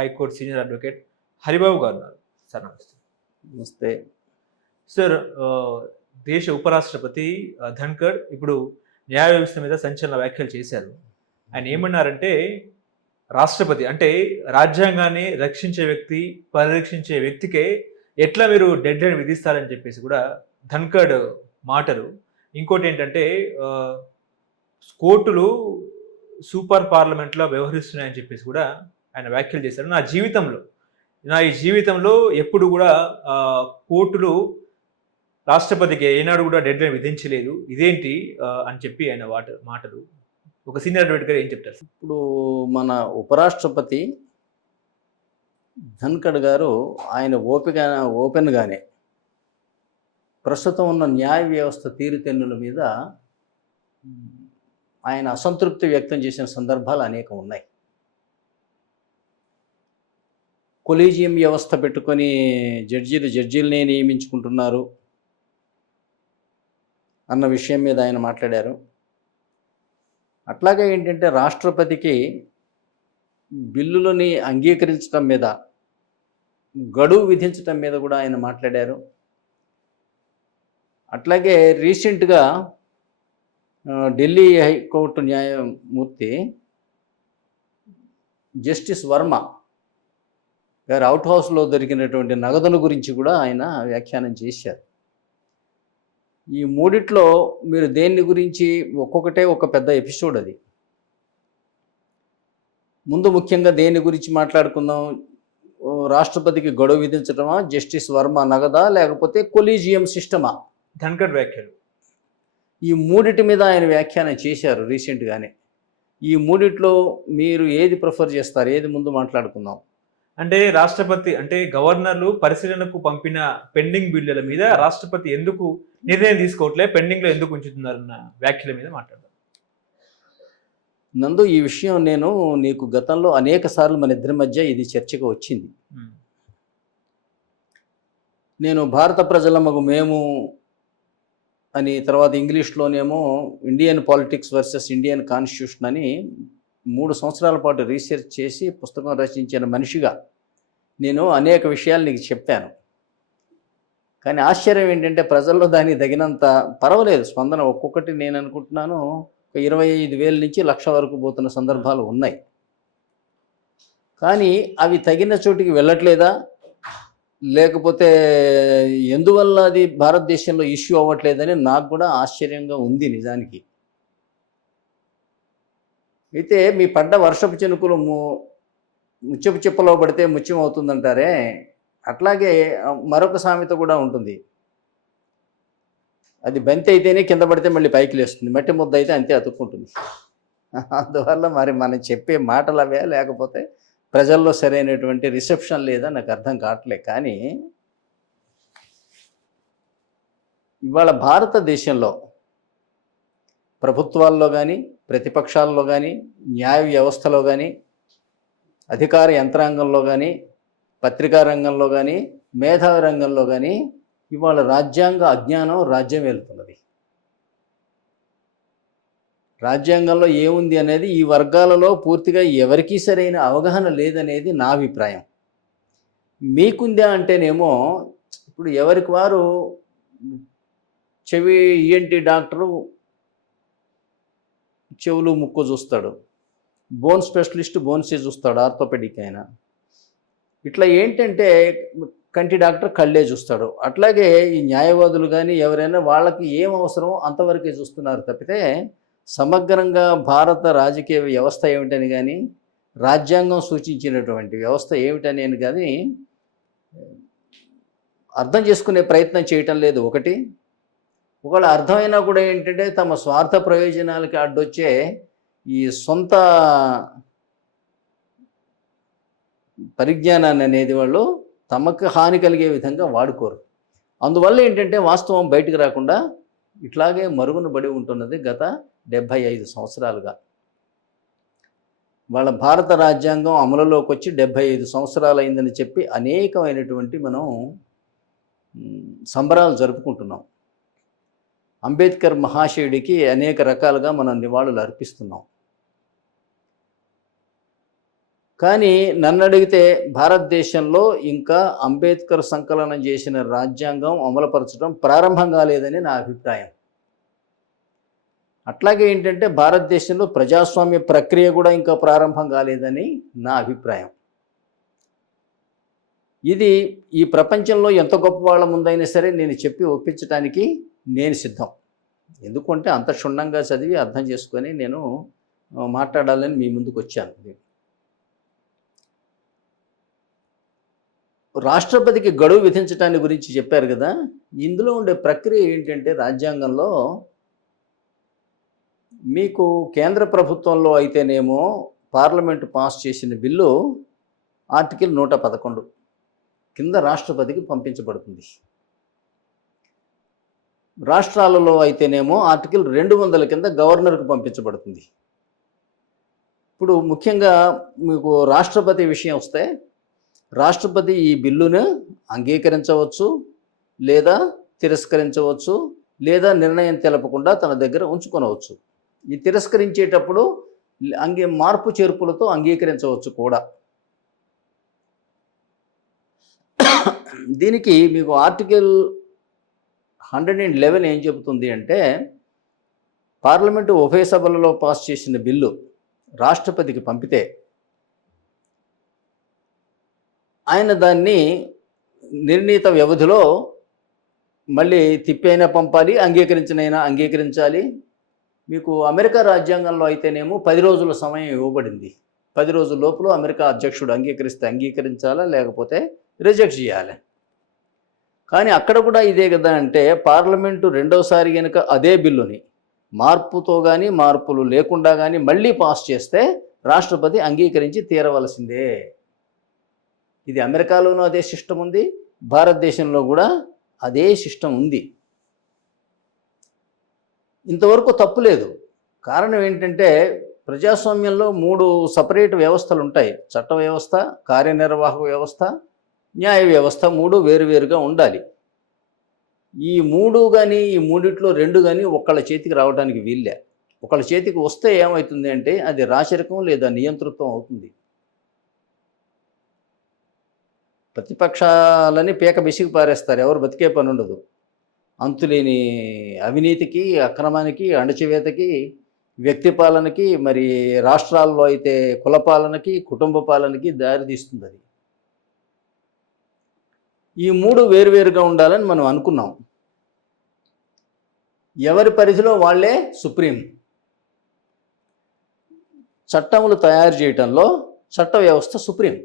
High court senior advocate Haribabu గారు ఉన్నారు. Sir నమస్తే. నమస్తే. సార్ దేశ ఉపరాష్ట్రపతి ధన్కర్ ఇప్పుడు న్యాయ వ్యవస్థ మీద సంచలన వ్యాఖ్యలు చేశారు. ఆయన ఏమన్నారంటే రాష్ట్రపతి అంటే రాజ్యాంగాన్ని రక్షించే వ్యక్తి, పరిరక్షించే వ్యక్తికే ఎట్లా మీరు డెడ్ లైన్ విధిస్తారని చెప్పేసి కూడా ధన్కడ్ మాటలు. ఇంకోటి ఏంటంటే కోర్టులు సూపర్ పార్లమెంట్లో వ్యవహరిస్తున్నాయని చెప్పేసి కూడా ఆయన వ్యాఖ్యలు చేశారు. నా ఈ జీవితంలో ఎప్పుడు కూడా కోర్టులు రాష్ట్రపతికి ఏనాడు కూడా డెడ్ లైన్ విధించలేదు, ఇదేంటి అని చెప్పి ఆయన మాటలు. ఒక సీనియర్ అడ్వకేట్ గారు ఏం చెప్తారు? ఇప్పుడు మన ఉపరాష్ట్రపతి ధన్కడ్ గారు ఆయన ఓపెన్గానే ప్రస్తుతం ఉన్న న్యాయ వ్యవస్థ తీరుతెన్నుల మీద ఆయన అసంతృప్తి వ్యక్తం చేసిన సందర్భాలు అనేకం ఉన్నాయి. కొలీజియం వ్యవస్థ పెట్టుకొని జడ్జీలనే నియమించుకుంటున్నారు అన్న విషయం మీద ఆయన మాట్లాడారు. అట్లాగే ఏంటంటే రాష్ట్రపతికి బిల్లులని అంగీకరించడం మీద, గడువు విధించడం మీద కూడా ఆయన మాట్లాడారు. అట్లాగే రీసెంట్గా ఢిల్లీ హైకోర్టు న్యాయమూర్తి జస్టిస్ వర్మ గారు అవుట్ హౌస్లో దొరికినటువంటి నగదుల గురించి కూడా ఆయన వ్యాఖ్యానం చేశారు. ఈ మూడిట్లో మీరు దేని గురించి ఒక్కొక్కటే ఒక పెద్ద ఎపిసోడ్ అది. ముందు ముఖ్యంగా దేని గురించి మాట్లాడుకుందాం? రాష్ట్రపతికి గడువు విధించడమా, జస్టిస్ వర్మ నగదా, లేకపోతే కొలీజియం సిస్టమా? ధన్కడ్ వ్యాఖ్యలు ఈ మూడిటి మీద ఆయన వ్యాఖ్యానం చేశారు రీసెంట్గానే. ఈ మూడిట్లో మీరు ఏది ప్రిఫర్ చేస్తారు? ఏది ముందు మాట్లాడుకుందాం? అంటే రాష్ట్రపతి అంటే గవర్నర్లు పరిశీలనకు పంపిన పెండింగ్ బిల్లుల మీద రాష్ట్రపతి ఎందుకు నిర్ణయం తీసుకోవట్లే, పెండింగ్ లో ఎందుకు ఉంచుతున్నారన్న వ్యాఖ్యల మీద మాట్లాడదాం. నందు, ఈ విషయం నేను నీకు గతంలో అనేక సార్లు మన ఇద్దరి మధ్య ఇది చర్చకు వచ్చింది. నేను భారత ప్రజలమగు మేము అని, తర్వాత ఇంగ్లీష్లోనేమో Indian politics versus Indian constitution అని 3 సంవత్సరాల పాటు రీసెర్చ్ చేసి పుస్తకం రచించిన మనిషిగా నేను అనేక విషయాలు నీకు చెప్పాను. కానీ ఆశ్చర్యం ఏంటంటే ప్రజల్లో దానికి తగినంత పర్వాలేదు స్పందన. ఒక్కొక్కటి నేను అనుకుంటున్నాను 25,000 నుంచి 1,00,000 వరకు పోతున్న సందర్భాలు ఉన్నాయి. కానీ అవి తగిన చోటికి వెళ్ళట్లేదా, లేకపోతే ఎందువల్ల అది భారతదేశంలో ఇష్యూ అవ్వట్లేదని నాకు కూడా ఆశ్చర్యంగా ఉంది నిజానికి. అయితే మీ పడ్డ వర్షపు చినుకులు ముచ్చపు చిప్పలో పడితే ముత్యం అవుతుందంటారే, అట్లాగే మరొక సామెత కూడా ఉంటుంది. అది బంతి అయితేనే కింద పడితే మళ్ళీ పైకి లేస్తుంది, మట్టి ముద్ద అయితే అంతే అతుక్కుంటుంది. అందువల్ల మరి మనం చెప్పే మాటలు అవే, లేకపోతే ప్రజల్లో సరైనటువంటి రిసెప్షన్ లేదా నాకు అర్థం కావట్లే. కానీ ఇవాళ భారతదేశంలో ప్రభుత్వాల్లో కానీ, ప్రతిపక్షాల్లో కానీ, న్యాయ వ్యవస్థలో కానీ, అధికార యంత్రాంగంలో కానీ, పత్రికా రంగంలో కానీ, మేధావి రంగంలో కానీ ఇవాళ రాజ్యాంగ అజ్ఞానం రాజ్యం వెళ్తున్నది. రాజ్యాంగంలో ఏముంది అనేది ఈ వర్గాలలో పూర్తిగా ఎవరికీ సరైన అవగాహన లేదనేది నా అభిప్రాయం. మీకుందా అంటేనేమో ఇప్పుడు ఎవరికి వారు చెవి ఈఎన్టీ డాక్టరు చెవులు ముక్కు చూస్తాడు, బోన్ స్పెషలిస్ట్ బోన్సే చూస్తాడు, ఆర్థోపెడిక్ అయినా. ఇట్లా ఏంటంటే కంటి డాక్టర్ కళ్ళే చూస్తాడు. అట్లాగే ఈ న్యాయవాదులు కానీ ఎవరైనా వాళ్ళకి ఏం అవసరమో అంతవరకే చూస్తున్నారు తప్పితే సమగ్రంగా భారత రాజకీయ వ్యవస్థ ఏమిటని కానీ, రాజ్యాంగం సూచించినటువంటి వ్యవస్థ ఏమిటని కానీ అర్థం చేసుకునే ప్రయత్నం చేయటం లేదు. ఒకవేళ అర్థమైనా కూడా ఏంటంటే తమ స్వార్థ ప్రయోజనాలకి అడ్డొచ్చే ఈ సొంత పరిజ్ఞానాన్ని అనేది వాళ్ళు తమకు హాని కలిగే విధంగా వాడుకోరు. అందువల్ల ఏంటంటే వాస్తవం బయటకు రాకుండా ఇట్లాగే మరుగున పడి ఉంటున్నది గత 75 సంవత్సరాలుగా. వాళ్ళ భారత రాజ్యాంగం అమలులోకి వచ్చి 75 సంవత్సరాలు అయిందని చెప్పి అనేకమైనటువంటి మనం సంబరాలు జరుపుకుంటున్నాం. అంబేద్కర్ మహాశయుడికి అనేక రకాలుగా మనం నివాళులు అర్పిస్తున్నాం. కానీ నన్ను అడిగితే భారతదేశంలో ఇంకా అంబేద్కర్ సంకలనం చేసిన రాజ్యాంగం అమలుపరచడం ప్రారంభం కాలేదని నా అభిప్రాయం. అట్లాగే ఏంటంటే భారతదేశంలో ప్రజాస్వామ్య ప్రక్రియ కూడా ఇంకా ప్రారంభం కాలేదని నా అభిప్రాయం. ఇది ఈ ప్రపంచంలో ఎంత గొప్ప వాళ్ళ ముందైనా సరే నేను చెప్పి ఒప్పించడానికి నేను సిద్ధం. ఎందుకంటే అంత క్షుణ్ణంగా చదివి అర్థం చేసుకొని నేను మాట్లాడాలని మీ ముందుకు వచ్చాను. రాష్ట్రపతికి గడువు విధించడాన్ని గురించి చెప్పారు కదా. ఇందులో ఉండే ప్రక్రియ ఏంటంటే రాజ్యాంగంలో మీకు కేంద్ర ప్రభుత్వంలో అయితేనేమో పార్లమెంటు పాస్ చేసిన బిల్లు ఆర్టికల్ 111 కింద రాష్ట్రపతికి పంపించబడుతుంది. రాష్ట్రాలలో అయితేనేమో ఆర్టికల్ 200 కింద గవర్నర్కు పంపించబడుతుంది. ఇప్పుడు ముఖ్యంగా మీకు రాష్ట్రపతి విషయం వస్తే రాష్ట్రపతి ఈ బిల్లును అంగీకరించవచ్చు, లేదా తిరస్కరించవచ్చు, లేదా నిర్ణయం తెలపకుండా తన దగ్గర ఉంచుకొనవచ్చు. ఈ తిరస్కరించేటప్పుడు మార్పు చేర్పులతో అంగీకరించవచ్చు కూడా. దీనికి మీకు ఆర్టికల్ 111 ఏం చెబుతుంది అంటే, పార్లమెంటు ఉభయ సభలలో పాస్ చేసిన బిల్లు రాష్ట్రపతికి పంపితే ఆయన దాన్ని నిర్ణీత వ్యవధిలో మళ్ళీ తిప్పైనా పంపాలి, అంగీకరించినైనా అంగీకరించాలి. మీకు అమెరికా రాజ్యాంగంలో అయితేనేమో 10 రోజుల సమయం ఇవ్వబడింది. 10 రోజుల లోపల అమెరికా అధ్యక్షుడు అంగీకరిస్తే అంగీకరించాలా, లేకపోతే రిజెక్ట్ చేయాలి. కానీ అక్కడ కూడా ఇదే కదా. అంటే పార్లమెంటు రెండోసారి కనుక అదే బిల్లుని మార్పుతో కానీ మార్పులు లేకుండా కానీ మళ్ళీ పాస్ చేస్తే రాష్ట్రపతి అంగీకరించి తీరవలసిందే. ఇది అమెరికాలోనూ అదే సిస్టమ్ ఉంది, భారతదేశంలో కూడా అదే సిస్టమ్ ఉంది. ఇంతవరకు తప్పు లేదు. కారణం ఏంటంటే ప్రజాస్వామ్యంలో 3 సపరేట్ వ్యవస్థలు ఉంటాయి. చట్ట వ్యవస్థ, కార్యనిర్వాహక వ్యవస్థ, న్యాయ వ్యవస్థ. 3 వేరువేరుగా ఉండాలి. ఈ 3 కానీ ఈ మూడిట్లో 2 కానీ ఒకళ్ళ చేతికి రావడానికి వీల్లే. ఒకళ్ళ చేతికి వస్తే ఏమవుతుంది అంటే అది రాచరికం లేదా నియంతృత్వం అవుతుంది. ప్రతిపక్షాలని పీక బిసికి పారేస్తారు, ఎవరు బతికే పని ఉండదు. అంతులేని అవినీతికి, అక్రమానికి, అణచివేతకి, వ్యక్తి పాలనకి, మరి రాష్ట్రాల్లో అయితే కుల పాలనకి, కుటుంబ పాలనకి దారితీస్తుంది అది. ఈ 3 వేరువేరుగా ఉండాలని మనం అనుకున్నాం. ఎవరి పరిధిలో వాళ్ళే సుప్రీం. చట్టములు తయారు చేయటంలో చట్ట వ్యవస్థ సుప్రీం.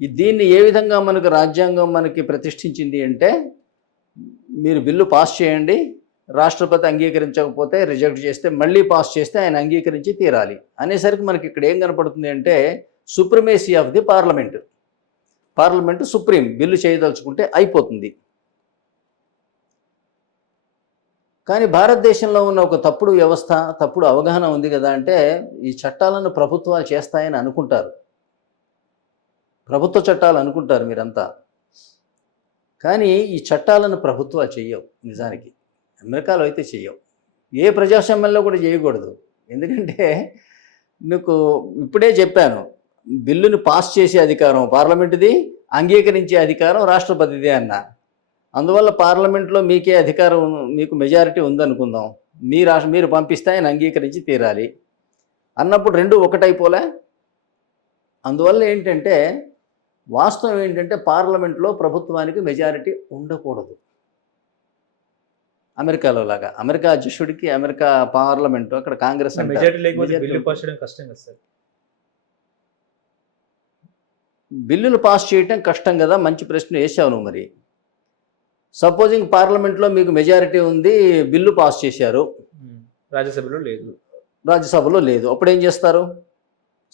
దీన్ని ఏ విధంగా మనకు రాజ్యాంగం మనకి ప్రతిష్ఠించింది అంటే, మీరు బిల్లు పాస్ చేయండి, రాష్ట్రపతి అంగీకరించకపోతే రిజెక్ట్ చేస్తే మళ్ళీ పాస్ చేస్తే ఆయన అంగీకరించి తీరాలి అనేసరికి మనకి ఇక్కడ ఏం కనపడుతుంది అంటే supremacy of the parliament. Parliament supreme. Bill చేయదలుచుకుంటే అయిపోతుంది. కానీ భారతదేశంలో ఉన్న ఒక తప్పుడు వ్యవస్థ, తప్పుడు అవగాహన ఉంది కదా. అంటే ఈ చట్టాలను ప్రభుత్వాలు చేస్తాయని అనుకుంటారు, ప్రభుత్వ చట్టాలు అనుకుంటారు మీరంతా. కానీ ఈ చట్టాలను ప్రభుత్వాలు చేయవు. నిజానికి అమెరికాలో అయితే చేయవు, ఏ ప్రజాస్వామ్యంలో కూడా చేయకూడదు. ఎందుకంటే మీకు ఇప్పుడే చెప్పాను, బిల్లుని పాస్ చేసే అధికారం పార్లమెంటుది, అంగీకరించే అధికారం రాష్ట్రపతిదే అన్న. అందువల్ల పార్లమెంట్లో మీకే అధికారం, మీకు మెజారిటీ ఉందనుకుందాం, మీరు పంపిస్తే ఆయన అంగీకరించి తీరాలి అన్నప్పుడు 2 ఒకటైపోలే. అందువల్ల ఏంటంటే వాస్తవం ఏంటంటే పార్లమెంట్లో ప్రభుత్వానికి మెజారిటీ ఉండకూడదు. అమెరికాలో లాగా అమెరికా అధ్యక్షుడికి అమెరికా పార్లమెంటు, అక్కడ కాంగ్రెస్ మెజారిటీ లేకపోతే బిల్లు పాస్ చేయడం కష్టం కదా సార్. బిల్లులు పాస్ చేయడం కష్టం కదా. మంచి ప్రశ్న వేసావు నువ్వు. మరి సపోజింగ్ పార్లమెంట్లో మీకు మెజారిటీ ఉంది, బిల్లు పాస్ చేశారు, రాజ్యసభలో లేదు, రాజ్యసభలో లేదు, అప్పుడేం చేస్తారు?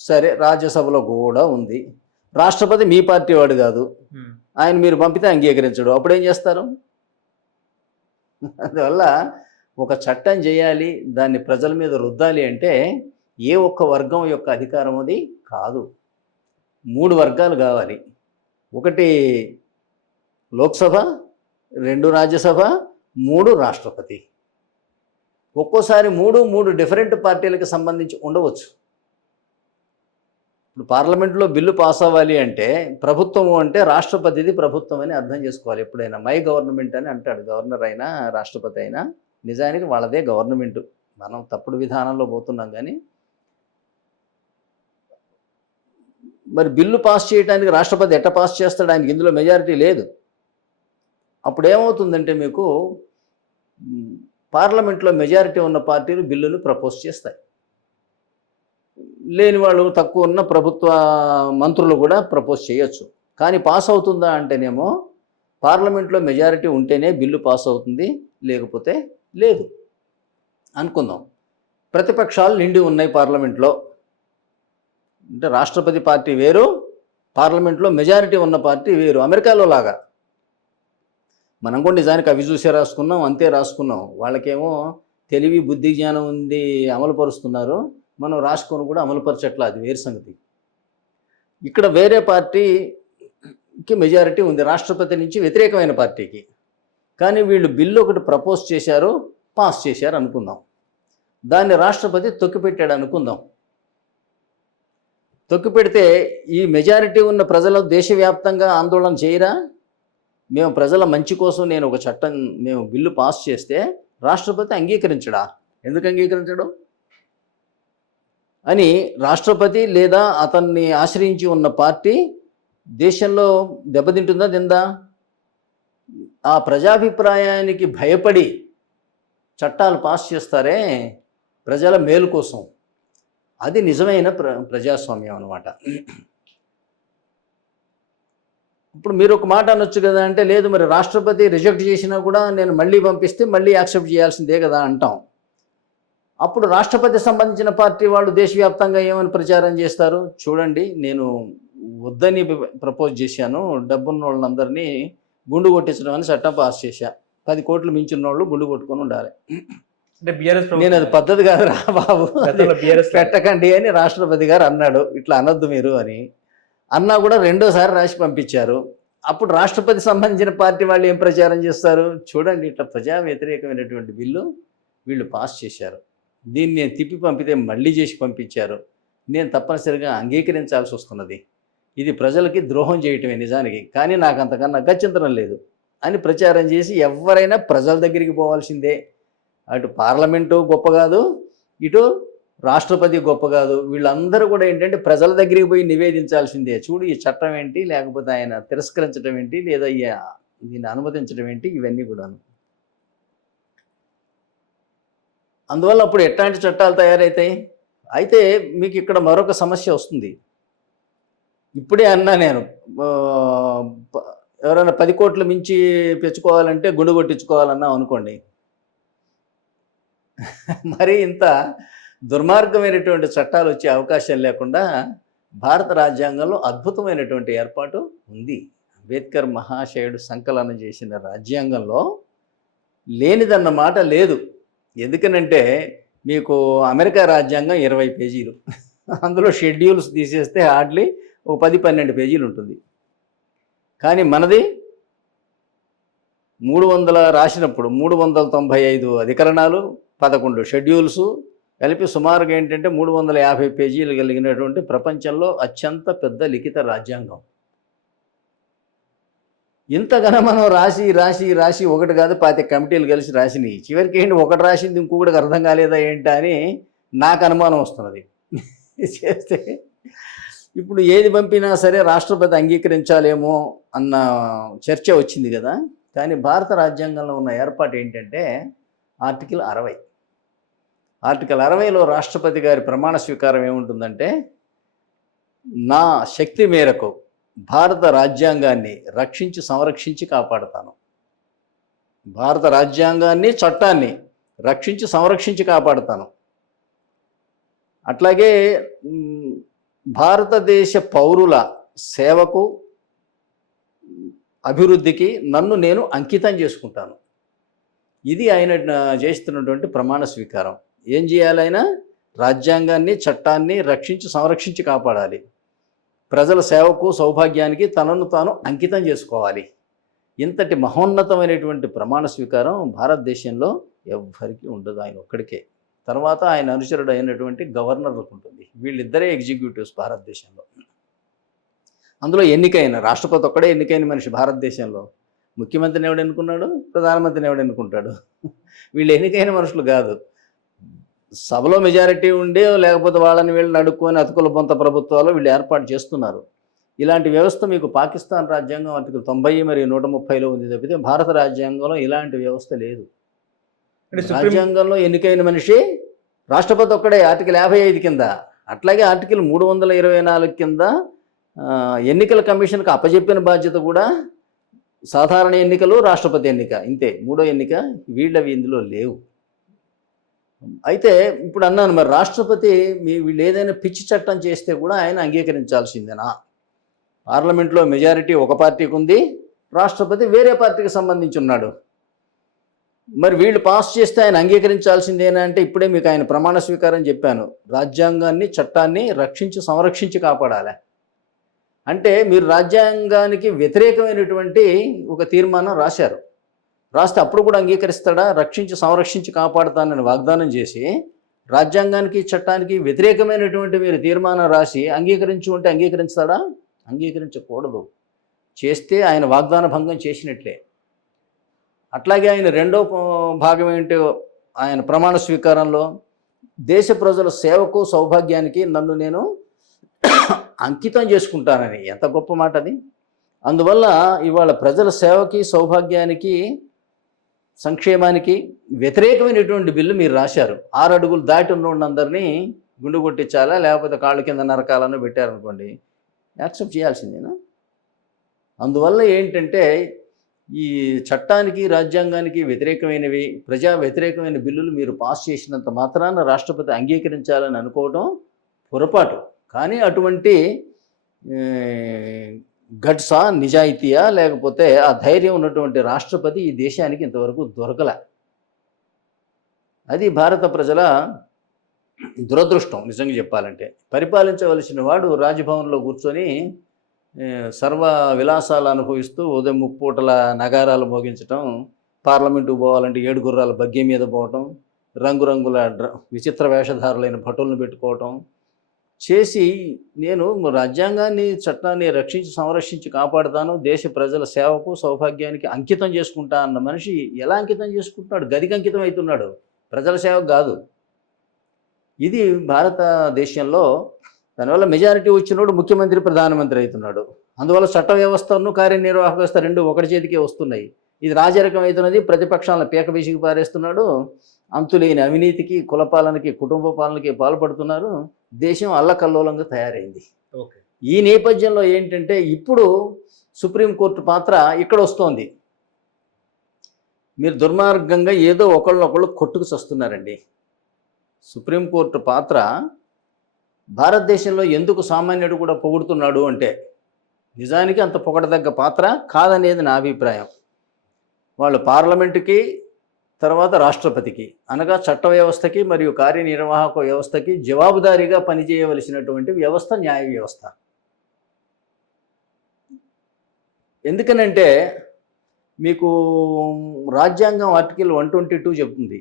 సరే, రాజ్యసభలో కూడా ఉంది, రాష్ట్రపతి మీ పార్టీ వాడు కాదు, ఆయన మీరు పంపితే అంగీకరించడు, అప్పుడేం చేస్తారు? అందువల్ల ఒక చట్టం చేయాలి, దాన్ని ప్రజల మీద రుద్దాలి అంటే ఏ ఒక్క వర్గం యొక్క అధికారం అది కాదు. 3 వర్గాలు కావాలి. ఒకటి లోక్సభ, 2 రాజ్యసభ, 3 రాష్ట్రపతి. ఒక్కోసారి 3 డిఫరెంట్ పార్టీలకు సంబంధించి ఉండవచ్చు. ఇప్పుడు పార్లమెంట్లో బిల్లు పాస్ అవ్వాలి అంటే ప్రభుత్వము అంటే రాష్ట్రపతిది ప్రభుత్వం అని అర్థం చేసుకోవాలి. ఎప్పుడైనా మై గవర్నమెంట్ అని అంటాడు గవర్నర్ అయినా రాష్ట్రపతి అయినా. నిజానికి వాళ్ళదే గవర్నమెంట్. మనం తప్పుడు విధానంలో పోతున్నాం. కానీ మరి బిల్లు పాస్ చేయడానికి రాష్ట్రపతి ఎట్ట పాస్ చేస్తాడు? ఆయనకి ఇందులో మెజారిటీ లేదు. అప్పుడు ఏమవుతుందంటే మీకు పార్లమెంట్లో మెజారిటీ ఉన్న పార్టీలు బిల్లును ప్రపోజ్ చేస్తాయి. లేని వాళ్ళు తక్కువ ఉన్న ప్రభుత్వ మంత్రులు కూడా ప్రపోజ్ చేయొచ్చు. కానీ పాస్ అవుతుందా అంటేనేమో పార్లమెంట్లో మెజారిటీ ఉంటేనే బిల్లు పాస్ అవుతుంది, లేకపోతే లేదు అనుకుందాం. ప్రతిపక్షాలు నిండి ఉన్నాయి పార్లమెంట్లో. అంటే రాష్ట్రపతి పార్టీ వేరు, పార్లమెంట్లో మెజారిటీ ఉన్న పార్టీ వేరు. అమెరికాలో లాగా మనం కూడా నిజానికి అవి చూసే రాసుకున్నాం, అంతే రాసుకున్నాం. వాళ్ళకేమో తెలివి బుద్ధి జ్ఞానం ఉంది, అమలుపరుస్తున్నారు. మనం రాసుకొని కూడా అమలుపరచట్లా, అది వేరు సంగతి. ఇక్కడ వేరే పార్టీకి మెజారిటీ ఉంది రాష్ట్రపతి నుంచి వ్యతిరేకమైన పార్టీకి. కానీ వీళ్ళు బిల్లు ఒకటి ప్రపోజ్ చేశారు, పాస్ చేశారు అనుకుందాం. దాన్ని రాష్ట్రపతి తొక్కిపెట్టాడు అనుకుందాం. తొక్కిపెడితే ఈ మెజారిటీ ఉన్న ప్రజలు దేశవ్యాప్తంగా ఆందోళన చేయరా? మేము ప్రజల మంచి కోసం నేను ఒక చట్టం, మేము బిల్లు పాస్ చేస్తే రాష్ట్రపతి అంగీకరించడా? ఎందుకు అంగీకరించడం అని రాష్ట్రపతి లేదా అతన్ని ఆశ్రయించి ఉన్న పార్టీ దేశంలో దెబ్బతింటుందా తిందా? ఆ ప్రజాభిప్రాయానికి భయపడి చట్టాలు పాస్ చేస్తారే ప్రజల మేలు కోసం, అది నిజమైన ప్రజాస్వామ్యం అన్నమాట. ఇప్పుడు మీరు ఒక మాట అనొచ్చు కదా, అంటే లేదు మరి రాష్ట్రపతి రిజెక్ట్ చేసినా కూడా నేను మళ్ళీ పంపిస్తే మళ్ళీ యాక్సెప్ట్ చేయాల్సిందే కదా అంటాం. అప్పుడు రాష్ట్రపతి సంబంధించిన పార్టీ వాళ్ళు దేశవ్యాప్తంగా ఏమని ప్రచారం చేస్తారు? చూడండి, నేను వద్దని ప్రపోజ్ చేశాను, డబ్బున్న వాళ్ళందరినీ గుండు కొట్టించడం అని చట్టం పాస్ చేశా. 10 కోట్లు మించిన వాళ్ళు గుండు కొట్టుకొని ఉండాలి. అంటే బీఆర్ఎస్ నేను అది పద్ధతి కాదు రా బాబు, పెట్టకండి అని రాష్ట్రపతి గారు అన్నాడు. ఇట్లా అనొద్దు మీరు అని అన్నా కూడా రెండోసారి రాసి పంపించారు. అప్పుడు రాష్ట్రపతి సంబంధించిన పార్టీ వాళ్ళు ఏం ప్రచారం చేస్తారు? చూడండి, ఇట్లా ప్రజా వ్యతిరేకమైనటువంటి బిల్లు వీళ్ళు పాస్ చేశారు, దీన్ని నేను తిప్పి పంపితే మళ్ళీ చేసి పంపించారు, నేను తప్పనిసరిగా అంగీకరించాల్సి వస్తున్నది, ఇది ప్రజలకి ద్రోహం చేయటమే నిజానికి, కానీ నాకు అంతకన్నా గత్యంతరం లేదు అని ప్రచారం చేసి ఎవరైనా ప్రజల దగ్గరికి పోవాల్సిందే. అటు పార్లమెంటు గొప్ప కాదు, ఇటు రాష్ట్రపతి గొప్ప కాదు. వీళ్ళందరూ కూడా ఏంటంటే ప్రజల దగ్గరికి పోయి నివేదించాల్సిందే. చూడు ఈ చట్టం ఏంటి, లేకపోతే ఆయన తిరస్కరించడం ఏంటి, లేదా దీన్ని అనుమతించడం ఏంటి, ఇవన్నీ కూడాను. అందువల్ల అప్పుడు ఎట్లాంటి చట్టాలు తయారవుతాయి? అయితే మీకు ఇక్కడ మరొక సమస్య వస్తుంది. ఇప్పుడే అన్నా నేను, ఎవరైనా 10 కోట్లు మించి పెంచుకోవాలంటే గుండు కొట్టించుకోవాలన్నా అనుకోండి. మరి ఇంత దుర్మార్గమైనటువంటి చట్టాలు వచ్చే అవకాశం లేకుండా భారత రాజ్యాంగంలో అద్భుతమైనటువంటి ఏర్పాటు ఉంది. అంబేద్కర్ మహాశయుడు సంకలనం చేసిన రాజ్యాంగంలో లేనిదన్న మాట లేదు. ఎందుకనంటే మీకు అమెరికా రాజ్యాంగం 20 పేజీలు, అందులో షెడ్యూల్స్ తీసేస్తే హార్డ్లీ ఒక 10-12 పేజీలు ఉంటుంది. కానీ మనది 300 రాసినప్పుడు 395 అధికరణాలు, 11 షెడ్యూల్స్ కలిపి సుమారుగా ఏంటంటే 350 పేజీలు కలిగినటువంటి ప్రపంచంలో అత్యంత పెద్ద లిఖిత రాజ్యాంగం. ఇంతగానో మనం రాసి రాసి రాసి ఒకటి కాదు 25 కమిటీలు కలిసి రాసినాయి. చివరికి ఏంటి ఒకటి రాసింది ఇంకొకటికి అర్థం కాలేదా ఏంటా అని నాకు అనుమానం వస్తున్నది. చేస్తే ఇప్పుడు ఏది పంపినా సరే రాష్ట్రపతి అంగీకరించాలేమో అన్న చర్చ వచ్చింది కదా. కానీ భారత రాజ్యాంగంలో ఉన్న ఏర్పాటు ఏంటంటే ఆర్టికల్ 60. ఆర్టికల్ 60లో రాష్ట్రపతి గారి ప్రమాణ స్వీకారం ఏముంటుందంటే, నా శక్తి మేరకు భారత రాజ్యాంగాన్ని రక్షించి సంరక్షించి కాపాడుతాను. భారత రాజ్యాంగాన్ని చట్టాన్ని రక్షించి సంరక్షించి కాపాడుతాను. అట్లాగే భారతదేశ పౌరుల సేవకు అభివృద్ధికి నన్ను నేను అంకితం చేసుకుంటాను. ఇది ఆయన చేస్తున్నటువంటి ప్రమాణ స్వీకారం. ఏం చేయాలైనా రాజ్యాంగాన్ని చట్టాన్ని రక్షించి సంరక్షించి కాపాడాలి. ప్రజల సేవకు సౌభాగ్యానికి తనను తాను అంకితం చేసుకోవాలి. ఇంతటి మహోన్నతమైనటువంటి ప్రమాణ స్వీకారం భారతదేశంలో ఎవ్వరికీ ఉండదు, ఆయన ఒక్కడికే. తర్వాత ఆయన అనుచరుడు అయినటువంటి గవర్నర్లకు ఉంటుంది. వీళ్ళిద్దరే ఎగ్జిక్యూటివ్స్ భారతదేశంలో. అందులో ఎన్నికైన రాష్ట్రపతి ఒక్కడే ఎన్నికైన మనిషి భారతదేశంలో. ముఖ్యమంత్రిని ఎవడు ఎన్నుకున్నాడు, ప్రధానమంత్రిని ఎవడు ఎన్నుకుంటాడు? వీళ్ళు ఎన్నికైన మనుషులు కాదు. సభలో మెజారిటీ ఉండే లేకపోతే వాళ్ళని వీళ్ళని అడుక్కొని అతుకుల బొంత ప్రభుత్వాలు వీళ్ళు ఏర్పాటు చేస్తున్నారు. ఇలాంటి వ్యవస్థ మీకు పాకిస్తాన్ రాజ్యాంగం ఆర్టికల్ 90 మరియు 130లో ఉంది తప్పితే భారత రాజ్యాంగంలో ఇలాంటి వ్యవస్థ లేదు. అంటే రాజ్యాంగంలో ఎన్నికైన మనిషి రాష్ట్రపతి ఒక్కడే ఆర్టికల్ 55 కింద. అట్లాగే ఆర్టికల్ 324 కింద ఎన్నికల కమిషన్కి అప్పజెప్పిన బాధ్యత కూడా సాధారణ ఎన్నికలు, రాష్ట్రపతి ఎన్నిక, ఇంతే. మూడో ఎన్నిక వీళ్ళవి ఇందులో లేవు. అయితే ఇప్పుడు అన్నాను, మరి రాష్ట్రపతి వీళ్ళు ఏదైనా పిచ్చి చట్టం చేస్తే కూడా ఆయన అంగీకరించాల్సిందేనా? పార్లమెంట్లో మెజారిటీ ఒక పార్టీకి ఉంది, రాష్ట్రపతి వేరే పార్టీకి సంబంధించి ఉన్నాడు. మరి వీళ్ళు పాస్ చేస్తే ఆయన అంగీకరించాల్సిందేనా అంటే ఇప్పుడే మీకు ఆయన ప్రమాణ స్వీకారం చెప్పాను. రాజ్యాంగాన్ని, చట్టాన్ని రక్షించి సంరక్షించి కాపాడాలి అంటే మీరు రాజ్యాంగానికి వ్యతిరేకమైనటువంటి ఒక తీర్మానం రాశారు. రాస్తే అప్పుడు కూడా అంగీకరిస్తాడా? రక్షించి సంరక్షించి కాపాడుతానని వాగ్దానం చేసి రాజ్యాంగానికి, చట్టానికి వ్యతిరేకమైనటువంటి మీరు తీర్మానం రాసి అంగీకరించు అంటే అంగీకరిస్తాడా? అంగీకరించకూడదు. చేస్తే ఆయన వాగ్దాన భంగం చేసినట్లే. అట్లాగే ఆయన రెండో భాగం ఏంటో ఆయన ప్రమాణ స్వీకారంలో దేశ ప్రజల సేవకు, సౌభాగ్యానికి నన్ను నేను అంకితం చేసుకుంటానని. ఎంత గొప్ప మాట అది! అందువల్ల ఇవాళ ప్రజల సేవకి, సౌభాగ్యానికి, సంక్షేమానికి వ్యతిరేకమైనటువంటి బిల్లు మీరు రాశారు. 6 అడుగులు దాటి ఉన్నోళ్ళందరినీ గుండు కొట్టించాలా లేకపోతే కాళ్ళు కింద నరకాలను పెట్టారనుకోండి, యాక్సెప్ట్ చేయాల్సిందేనా? అందువల్ల ఏంటంటే ఈ చట్టానికి, రాజ్యాంగానికి వ్యతిరేకమైనవి, ప్రజా వ్యతిరేకమైన బిల్లులు మీరు పాస్ చేసినంత మాత్రాన రాష్ట్రపతి అంగీకరించాలని అనుకోవడం పొరపాటు. కానీ అటువంటి గట్సా, నిజాయితీయా, లేకపోతే ఆ ధైర్యం ఉన్నటువంటి రాష్ట్రపతి ఈ దేశానికి ఇంతవరకు దొరకలే. అది భారత ప్రజల దురదృష్టం నిజంగా చెప్పాలంటే. పరిపాలించవలసిన వాడు రాజ్భవన్లో కూర్చొని సర్వ విలాసాలు అనుభవిస్తూ ఉదయం 3 పూటల నగారాలు మోగించటం, పార్లమెంటుకు పోవాలంటే 7 గుర్రాల బగ్గీ మీద పోవటం, రంగురంగుల విచిత్ర వేషధారులైన భటులను పెట్టుకోవటం చేసి నేను రాజ్యాంగాన్ని, చట్టాన్ని రక్షించి సంరక్షించి కాపాడుతాను, దేశ ప్రజల సేవకు, సౌభాగ్యానికి అంకితం చేసుకుంటా అన్న మనిషి ఎలా అంకితం చేసుకుంటున్నాడు? గదికి అంకితం అవుతున్నాడు, ప్రజల సేవకు కాదు. ఇది భారతదేశంలో. దానివల్ల మెజారిటీ వచ్చినోడు ముఖ్యమంత్రి, ప్రధానమంత్రి అవుతున్నాడు. అందువల్ల చట్ట వ్యవస్థను, కార్యనిర్వాహక వ్యవస్థ రెండు ఒకటి చేతికే వస్తున్నాయి. ఇది రాజరికం అవుతున్నది. ప్రతిపక్షాలను పీక బీసికి పారేస్తున్నాడు. అంతులేని అవినీతికి, కులపాలనకి, కుటుంబ పాలనకి పాల్పడుతున్నారు. దేశం అల్లకల్లోలంగా తయారైంది. ఓకే. ఈ నేపథ్యంలో ఏంటంటే ఇప్పుడు సుప్రీంకోర్టు పాత్ర ఇక్కడ వస్తోంది. మీరు దుర్మార్గంగా ఏదో ఒకళ్ళొకళ్ళు కొట్టుకు చస్తున్నారండి. సుప్రీంకోర్టు పాత్ర భారతదేశంలో ఎందుకు సామాన్యుడు కూడా పొగుడుతున్నాడు అంటే నిజానికి అంత పొగడదగ్గ పాత్ర కాదనేది నా అభిప్రాయం. వాళ్ళు పార్లమెంటుకి, తర్వాత రాష్ట్రపతికి, అనగా చట్ట వ్యవస్థకి మరియు కార్యనిర్వాహక వ్యవస్థకి జవాబుదారీగా పనిచేయవలసినటువంటి వ్యవస్థ న్యాయ వ్యవస్థ. ఎందుకనంటే మీకు రాజ్యాంగం ఆర్టికల్ 122 చెప్తుంది,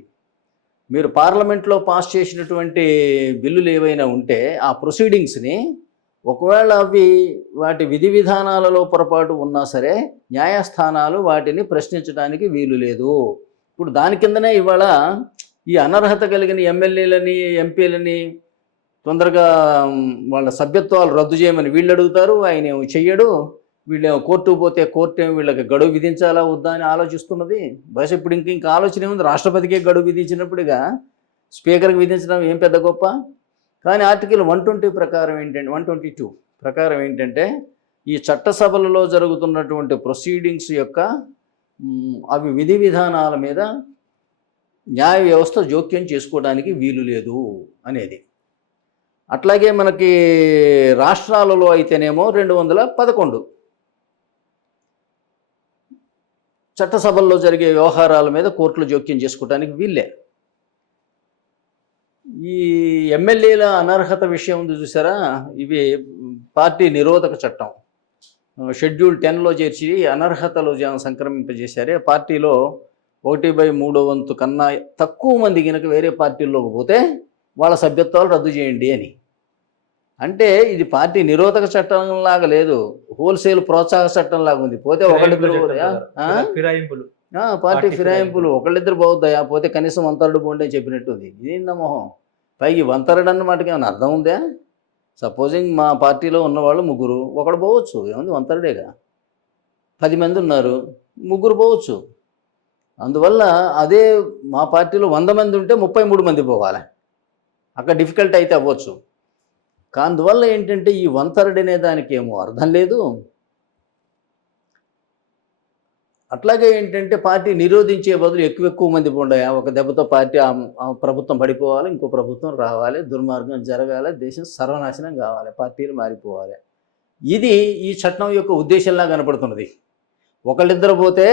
మీరు పార్లమెంట్లో పాస్ చేసినటువంటి బిల్లులు ఏవైనా ఉంటే ఆ ప్రొసీడింగ్స్ని ఒకవేళ వాటి విధి విధానాలలో పొరపాటు ఉన్నా సరే న్యాయస్థానాలు వాటిని ప్రశ్నించడానికి వీలు లేదు. ఇప్పుడు దాని కిందనే ఇవాళ ఈ అనర్హత కలిగిన ఎమ్మెల్యేలని, ఎంపీలని తొందరగా వాళ్ళ సభ్యత్వాలు రద్దు చేయమని వీళ్ళు అడుగుతారు, ఆయన ఏమో చెయ్యడు. వీళ్ళేమో కోర్టుకు పోతే కోర్టు ఏమో వీళ్ళకి గడువు విధించాలా వద్దా అని ఆలోచిస్తున్నది. బస్ ఇప్పుడు ఇంక ఆలోచన ఏముంది? రాష్ట్రపతికే గడువు విధించినప్పుడుగా స్పీకర్కి విధించడం ఏం పెద్ద గొప్ప? కానీ ఆర్టికల్ 122 ప్రకారం ఏంటంటే ఈ చట్టసభలలో జరుగుతున్నటువంటి ప్రొసీడింగ్స్ యొక్క అవి విధి విధానాల మీద న్యాయ వ్యవస్థ జోక్యం చేసుకోవడానికి వీలు లేదు అనేది. అట్లాగే మనకి రాష్ట్రాలలో అయితేనేమో 211 చట్టసభల్లో జరిగే వ్యవహారాల మీద కోర్టులు జోక్యం చేసుకోవడానికి వీళ్ళే. ఈ ఎమ్మెల్యేల అనర్హత విషయం ఉంది చూసారా, ఇవి పార్టీ నిరోధక చట్టం షెడ్యూల్ 10లో చేర్చి అనర్హతలు సంక్రమింపజేశారే. పార్టీలో 1/3 కన్నా తక్కువ మంది కనుక వేరే పార్టీల్లోకి పోతే వాళ్ళ సభ్యత్వాలు రద్దు చేయండి అని. అంటే ఇది పార్టీ నిరోధక చట్టంలాగా లేదు, హోల్సేల్ ప్రోత్సాహక చట్టంలాగా ఉంది. పోతే ఒకళ్ళిద్దరు పోతాయా? ఫిరాయింపులు, పార్టీ పార్టీ ఫిరాయింపులు ఒకళ్ళిద్దరు పోతాయా? పోతే కనీసం వంతరుడు పోండి అని చెప్పినట్టుంది. ఇదేందా మొహం? పైకి వంతరుడు అన్న మాటకి ఏమైనా అర్థం ఉందా? సపోజింగ్ మా పార్టీలో ఉన్నవాళ్ళు 3, ఒకడు పోవచ్చు, ఏముంది వంతరుడేగా. 10 మంది ఉన్నారు, 3 పోవచ్చు. అందువల్ల అదే మా పార్టీలో 100 మంది ఉంటే 33 మంది పోవాలి. అక్కడ డిఫికల్ట్ అయితే అవ్వచ్చు. అందువల్ల ఏంటంటే ఈ వంతరుడు అనే దానికి ఏమో అర్థం లేదు. అట్లాగే ఏంటంటే పార్టీ నిరోధించే బదులు ఎక్కువ మంది పోండాయా, ఒక దెబ్బతో పార్టీ ఆ ప్రభుత్వం పడిపోవాలి, ఇంకో ప్రభుత్వం రావాలి, దుర్మార్గం జరగాలి, దేశం సర్వనాశనం కావాలి, పార్టీలు మారిపోవాలి. ఇది ఈ చట్టం యొక్క ఉద్దేశంలా కనపడుతున్నది. ఒకళ్ళిద్దరు పోతే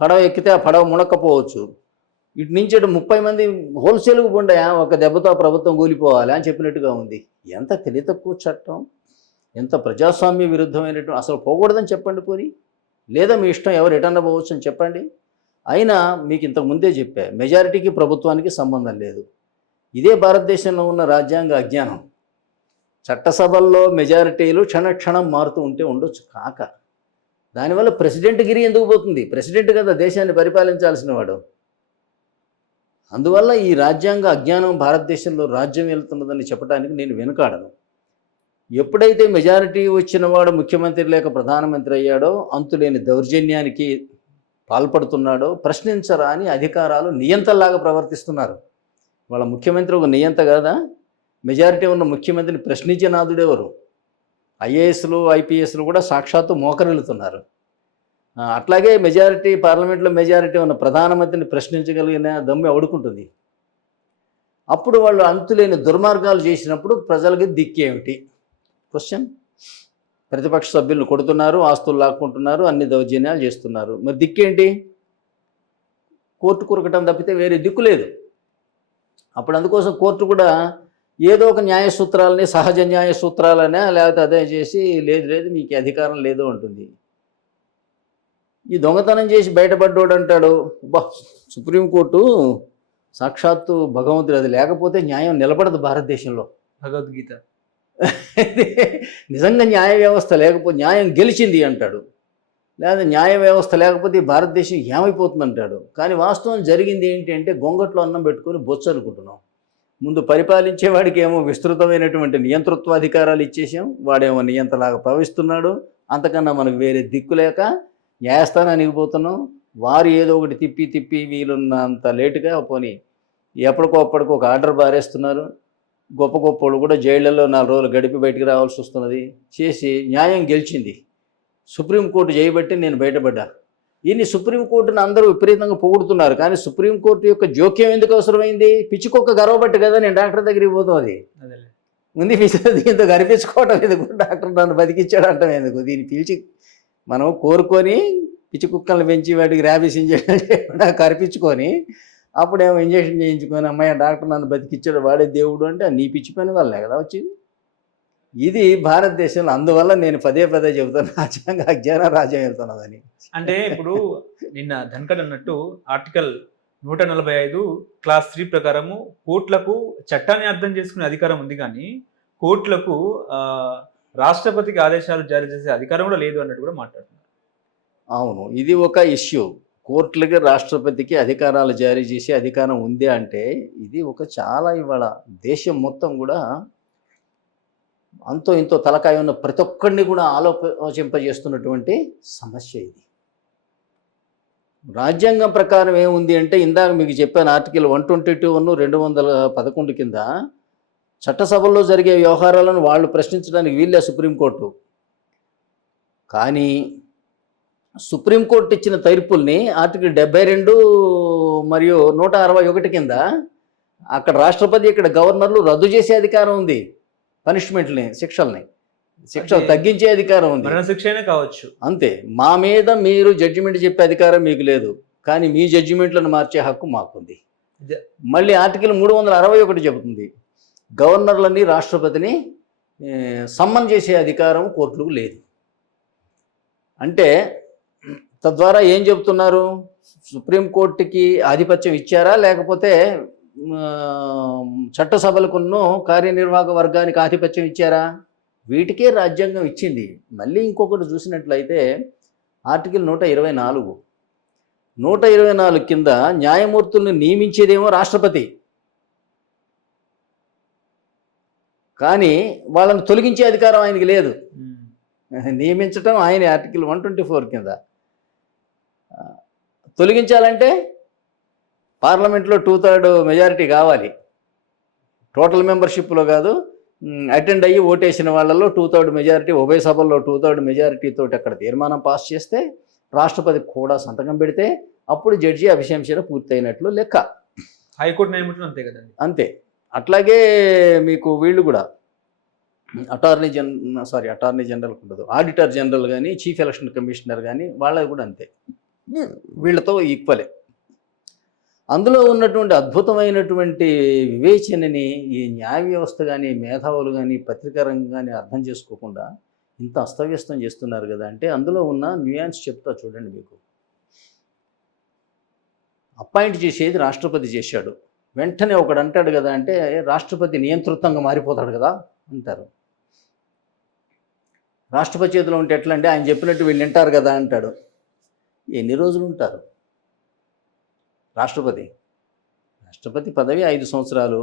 పడవ ఎక్కితే ఆ పడవ మునక్కపోవచ్చు. ఇటు నుంచి 30 మంది హోల్సేల్కు పోండాయా, ఒక దెబ్బతో ప్రభుత్వం కూలిపోవాలి అని చెప్పినట్టుగా ఉంది. ఎంత తెలివి తక్కువ చట్టం, ఎంత ప్రజాస్వామ్య విరుద్ధమైనటువంటి. అసలు పోకూడదని చెప్పండి పోని, లేదా మీ ఇష్టం, ఎవరు ఎటన్నా పోవచ్చు అని చెప్పండి. అయినా మీకు ఇంతకు ముందే చెప్పా, మెజారిటీకి ప్రభుత్వానికి సంబంధం లేదు. ఇదే భారతదేశంలో ఉన్న రాజ్యాంగ అజ్ఞానం. చట్టసభల్లో మెజారిటీలు క్షణక్షణం మారుతూ ఉంటే ఉండొచ్చు కాక, దానివల్ల ప్రెసిడెంట్ గిరి ఎందుకు పోతుంది? ప్రెసిడెంట్ కదా దేశాన్ని పరిపాలించాల్సిన వాడు. అందువల్ల ఈ రాజ్యాంగ అజ్ఞానం భారతదేశంలో రాజ్యం వెళ్తున్నదని చెప్పడానికి నేను వెనుకాడను. ఎప్పుడైతే మెజారిటీ వచ్చిన వాడు ముఖ్యమంత్రి లేక ప్రధానమంత్రి అయ్యాడో, అంతులేని దౌర్జన్యానికి పాల్పడుతున్నాడో, ప్రశ్నించరాని అధికారాలు నియంతలాగా ప్రవర్తిస్తున్నారు. వాళ్ళ ముఖ్యమంత్రి ఒక నియంత కాదా? మెజారిటీ ఉన్న ముఖ్యమంత్రిని ప్రశ్నించే నాదుడెవరు? ఐఏఎస్లు ఐపీఎస్లు కూడా సాక్షాత్తు మోకరిల్లుతున్నారు. అట్లాగే మెజారిటీ, పార్లమెంట్లో మెజారిటీ ఉన్న ప్రధానమంత్రిని ప్రశ్నించగలిగిన దమ్ము ఎవడుకుంటుంది? అప్పుడు వాళ్ళు అంతులేని దుర్మార్గాలు చేసినప్పుడు ప్రజలకి దిక్కేమిటి? క్వశ్చన్. ప్రతిపక్ష సభ్యులను కొడుతున్నారు, ఆస్తులు లాక్కుంటున్నారు, అన్ని దౌర్జన్యాలు చేస్తున్నారు. మరి దిక్కేంటి? కోర్టు కురకటం తప్పితే వేరే దిక్కు లేదు. అప్పుడు అందుకోసం కోర్టు కూడా ఏదో ఒక న్యాయ సూత్రాలని, సహజ న్యాయ సూత్రాలనే లేకపోతే అదే చేసి లేదు మీకు అధికారం లేదు అంటుంది. ఈ దొంగతనం చేసి బయటపడ్డోడు అంటాడు, బా సుప్రీంకోర్టు సాక్షాత్తు భగవంతుడు, అది లేకపోతే న్యాయం నిలబడదు భారతదేశంలో. భగవద్గీత. నిజంగా న్యాయ వ్యవస్థ లేకపోతే న్యాయం గెలిచింది అంటాడు, లేదా న్యాయ వ్యవస్థ లేకపోతే భారతదేశం ఏమైపోతుంది అంటాడు. కానీ వాస్తవం జరిగింది ఏంటి అంటే, గొంగట్లో అన్నం పెట్టుకొని బొచ్చనుకుంటున్నాం. ముందు పరిపాలించేవాడికి ఏమో విస్తృతమైనటువంటి నియంతృత్వాధికారాలు ఇచ్చేసాం, వాడేమో నియంతలాగా భావిస్తున్నాడు. అంతకన్నా మనకు వేరే దిక్కు లేక న్యాయస్థానానికి పోతున్నాం. వారు ఏదో ఒకటి తిప్పి వీలున్నంత లేటుగా పోని ఎప్పటికో ఒక ఆర్డర్ బారేస్తున్నారు. గొప్ప వాళ్ళు కూడా జైళ్లలో 4 రోజులు గడిపి బయటికి రావాల్సి వస్తున్నది. చేసి న్యాయం గెలిచింది, సుప్రీంకోర్టు చేయబట్టి నేను బయటపడ్డా. దీన్ని సుప్రీంకోర్టును అందరూ విపరీతంగా పొగుడుతున్నారు. కానీ సుప్రీంకోర్టు యొక్క జోక్యం ఎందుకు అవసరమైంది? పిచ్చుకొక్క గర్వబట్టి కదా నేను డాక్టర్ దగ్గరికి పోతాం. అది ఉంది దీంతో గర్పించుకోవటం ఎందుకు? డాక్టర్ నన్ను బతికిచ్చాడు అంటాం ఎందుకు? దీన్ని పిలిచి మనం కోరుకొని పిచ్చి కుక్కలను పెంచి వాటికి ర్యాబీస్ ఇంజక్షన్ కరిపించుకొని అప్పుడేమో ఇంజక్షన్ చేయించుకొని అమ్మాయి డాక్టర్ నన్ను బతికిచ్చాడు వాడే దేవుడు అంటే నీ పిచ్చి పని వల్లే కదా వచ్చింది. ఇది భారతదేశంలో. అందువల్ల నేను పదే చెబుతాను, రాజ్యాంగ అజ్ఞాన రాజ్యం వెళ్తున్నదని. అంటే ఇప్పుడు నిన్న ధన్కడ్ అన్నట్టు ఆర్టికల్ 145 క్లాస్ 3 ప్రకారము కోర్టులకు చట్టాన్ని అర్థం చేసుకునే అధికారం ఉంది, కానీ కోర్టులకు రాష్ట్రపతికి ఆదేశాలు జారీ చేసే అధికారం కూడా లేదు అన్నట్టు కూడా మాట్లాడుతున్నారు. అవును, ఇది ఒక ఇష్యూ. కోర్టులకి రాష్ట్రపతికి అధికారాలు జారీ చేసే అధికారం ఉంది అంటే ఇది ఒక చాలా ఇవాళ దేశం మొత్తం కూడా అంతో ఇంతో తలకాయ ఉన్న ప్రతి ఒక్కరిని కూడా ఆలోచింపజేస్తున్నటువంటి సమస్య ఇది. రాజ్యాంగం ప్రకారం ఏముంది అంటే, ఇందాక మీకు చెప్పాను ఆర్టికల్ 122 211 కింద చట్టసభల్లో జరిగే వ్యవహారాలను వాళ్ళు ప్రశ్నించడానికి వీళ్ళే సుప్రీంకోర్టు. కానీ సుప్రీంకోర్టు ఇచ్చిన తీర్పుల్ని ఆర్టికల్ 72 మరియు 161 కింద అక్కడ రాష్ట్రపతి, ఇక్కడ గవర్నర్లు రద్దు చేసే అధికారం ఉంది. పనిష్మెంట్ని, శిక్షలు తగ్గించే అధికారం ఉంది. మరణశిక్షనే కావచ్చు అంతే. మా మీద మీరు జడ్జిమెంట్ చెప్పే అధికారం మీకు లేదు, కానీ మీ జడ్జిమెంట్లను మార్చే హక్కు మాకుంది. మళ్ళీ ఆర్టికల్ 361 చెబుతుంది, గవర్నర్లని రాష్ట్రపతిని సమ్మన్ చేసే అధికారం కోర్టులకు లేదు. అంటే తద్వారా ఏం చెబుతున్నారు? సుప్రీంకోర్టుకి ఆధిపత్యం ఇచ్చారా, లేకపోతే ఆ, చట్టసభలకున్నో కార్యనిర్వాహక వర్గానికి ఆధిపత్యం ఇచ్చారా? వీటికే రాజ్యాంగం ఇచ్చింది. మళ్ళీ ఇంకొకటి చూసినట్లయితే ఆర్టికల్ 124 124 కింద న్యాయమూర్తులను నియమించేదేమో రాష్ట్రపతి, కానీ వాళ్ళని తొలగించే అధికారం ఆయనకి లేదు. నియమించటం ఆయన ఆర్టికల్ 124 కింద. తొలగించాలంటే పార్లమెంట్లో 2/3 మెజారిటీ కావాలి. టోటల్ మెంబర్షిప్లో కాదు, అటెండ్ అయ్యి ఓటేసిన వాళ్ళలో 2/3 మెజారిటీ, ఉభయ సభల్లో 2/3 మెజారిటీతో అక్కడ తీర్మానం పాస్ చేస్తే, రాష్ట్రపతి కూడా సంతకం పెడితే అప్పుడు జడ్జి అభిశంసన పూర్తయినట్లు లెక్క. హైకోర్టు న్యాయమూర్తులు అంతే కదండి. అంతే. అట్లాగే మీకు వీళ్ళు కూడా అటార్నీ జనరల్ ఉండదు, ఆడిటర్ జనరల్ కానీ, చీఫ్ ఎలక్షన్ కమిషనర్ కానీ వాళ్ళది కూడా అంతే, వీళ్ళతో ఈక్వలే. అందులో ఉన్నటువంటి అద్భుతమైనటువంటి వివేచనని ఈ న్యాయ వ్యవస్థ కానీ, మేధావులు కానీ, పత్రికా రంగం కానీ అర్థం చేసుకోకుండా ఇంత అస్తవ్యస్తం చేస్తున్నారు కదా. అంటే అందులో ఉన్న న్యూయాన్స్ చెప్తా చూడండి మీకు. అపాయింట్ చేసేది రాష్ట్రపతి చేశాడు, వెంటనే ఒకడు అంటాడు కదా, అంటే రాష్ట్రపతి నియంతృత్వంగా మారిపోతాడు కదా అంటారు. రాష్ట్రపతి చేతిలో ఉంటే ఎట్లా అంటే ఆయన చెప్పినట్టు వీళ్ళు వింటారు కదా అంటాడు. ఎన్ని రోజులు ఉంటారు రాష్ట్రపతి? రాష్ట్రపతి పదవి 5 సంవత్సరాలు.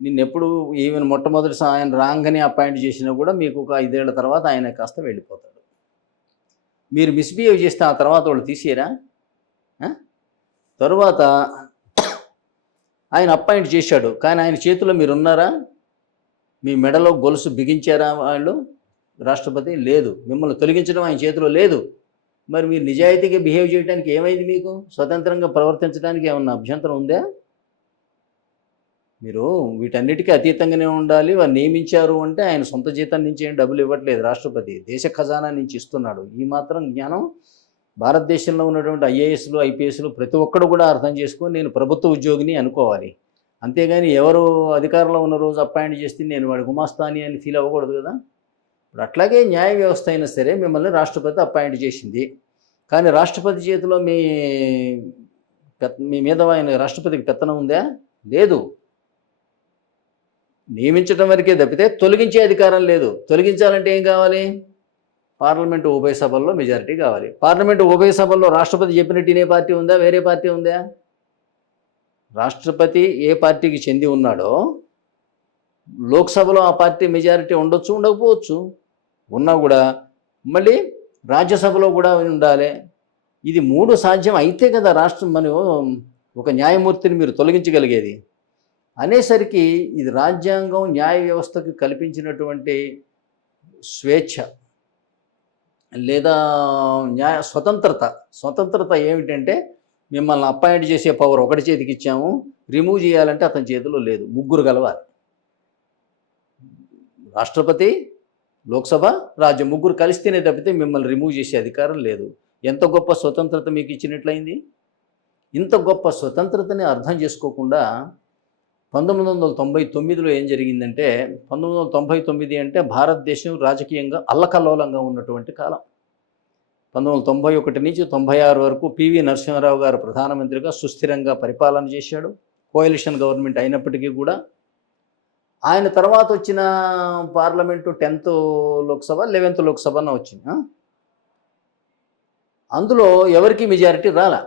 నిన్నెప్పుడు ఈవెన్ మొట్టమొదటి ఆయన రాగానే అపాయింట్ చేసినా కూడా మీకు ఒక 5 ఏళ్ల తర్వాత ఆయన కాస్త వెళ్ళిపోతాడు. మీరు మిస్బిహేవ్ చేస్తే ఆ తర్వాత వాళ్ళు తీసేయరా? తరువాత ఆయన అపాయింట్ చేశాడు, కానీ ఆయన చేతిలో మీరు ఉన్నారా? మీ మెడలో గొలుసు బిగించారా వాళ్ళు? రాష్ట్రపతి లేదు. మిమ్మల్ని తొలగించడం ఆయన చేతిలో లేదు. మరి మీరు నిజాయితీగా బిహేవ్ చేయడానికి ఏమైంది? మీకు స్వతంత్రంగా ప్రవర్తించడానికి ఏమన్నా అభ్యంతరం ఉందా? మీరు వీటన్నిటికీ అతీతంగానే ఉండాలి. వారు నియమించారు అంటే ఆయన సొంత జీతం నుంచి ఏం డబ్బులు ఇవ్వట్లేదు, రాష్ట్రపతి దేశ ఖజానా నుంచి ఇస్తున్నాడు. ఈ మాత్రం జ్ఞానం భారతదేశంలో ఉన్నటువంటి ఐఏఎస్లు, ఐపీఎస్లు ప్రతి ఒక్కడు కూడా అర్థం చేసుకొని నేను ప్రభుత్వ ఉద్యోగిని అనుకోవాలి. అంతేగాని ఎవరు అధికారంలో ఉన్న రోజు అపాయింట్ చేస్తే నేను వాడి గుమాస్తాని అని ఫీల్ అవ్వకూడదు కదా. ఇప్పుడు అట్లాగే న్యాయ వ్యవస్థ అయినా సరే మిమ్మల్ని రాష్ట్రపతి అపాయింట్ చేసింది, కానీ రాష్ట్రపతి చేతిలో మీ మీద ఆయన రాష్ట్రపతికి పెత్తనం ఉందా? లేదు. నియమించడం వరకే తప్పితే తొలగించే అధికారం లేదు. తొలగించాలంటే ఏం కావాలి? పార్లమెంటు ఉభయ సభల్లో మెజారిటీ కావాలి. పార్లమెంటు ఉభయ సభల్లో రాష్ట్రపతి చెప్పినట్టు వినే పార్టీ ఉందా? వేరే పార్టీ ఉందా? రాష్ట్రపతి ఏ పార్టీకి చెంది ఉన్నాడో లోక్సభలో ఆ పార్టీ మెజారిటీ ఉండొచ్చు, ఉండకపోవచ్చు. ఉన్నా కూడా మళ్ళీ రాజ్యసభలో కూడా ఉండాలి. ఇది 3 సాధ్యం అయితే కదా రాష్ట్రం మనం ఒక న్యాయమూర్తిని మీరు తొలగించగలిగేది. అనేసరికి ఇది రాజ్యాంగం న్యాయ వ్యవస్థకు కల్పించినటువంటి స్వేచ్ఛ లేదా స్వతంత్రత ఏమిటంటే మిమ్మల్ని అపాయింట్ చేసే పవర్ ఒకటి చేతికి ఇచ్చాము, రిమూవ్ చేయాలంటే అతని చేతిలో లేదు. ముగ్గురు కలవాలి, రాష్ట్రపతి, లోక్సభ, రాజ్యం, ముగ్గురు కలిస్తేనే తప్పితే మిమ్మల్ని రిమూవ్ చేసే అధికారం లేదు. ఎంత గొప్ప స్వతంత్రత మీకు ఇచ్చినట్లయింది. ఇంత గొప్ప స్వతంత్రతని అర్థం చేసుకోకుండా 1999లో ఏం జరిగిందంటే, 1999 అంటే భారతదేశం రాజకీయంగా అల్లకల్లోలంగా ఉన్నటువంటి కాలం. 1991 నుంచి 96 వరకు పివి నరసింహారావు గారు ప్రధానమంత్రిగా సుస్థిరంగా పరిపాలన చేశాడు. కోalition గవర్నమెంట్ అయినప్పటికీ కూడా ఆయన తర్వాత వచ్చిన పార్లమెంటు 10th లోక్సభ 11th లోక్సభన వచ్చింది. అందులో ఎవరికి మెజారిటీ రాలా.